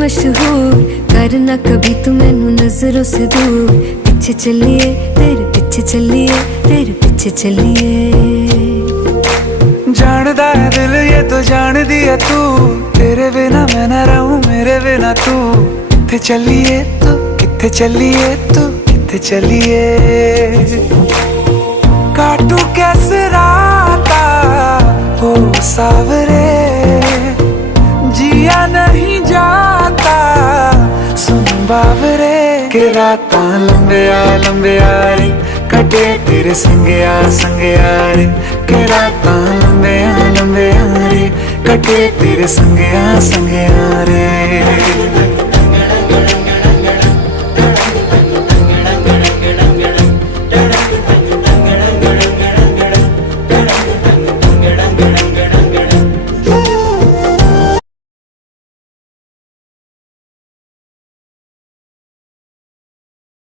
मशहूर, करना कभी तू मैनू नजरों से दूर। पीछे चलिए तेरे पीछे चलिए, तेरे पीछे चलिए। जानदा है दिल ये तो जान दिया तू, तेरे बिना मैं ना रहूं मेरे बिना तू। किथे चलिए तू, किथे चलिए तू, किथे चलिए। काटू कैसे राता हो सावरे, जिया नहीं जाता सुन बावरे। के रातां लंबिया लंबिया रे, कटे तेरे संगया संगया रे। के रातां लंबिया लंबिया रे, कटे तेरे संगया संगया रे।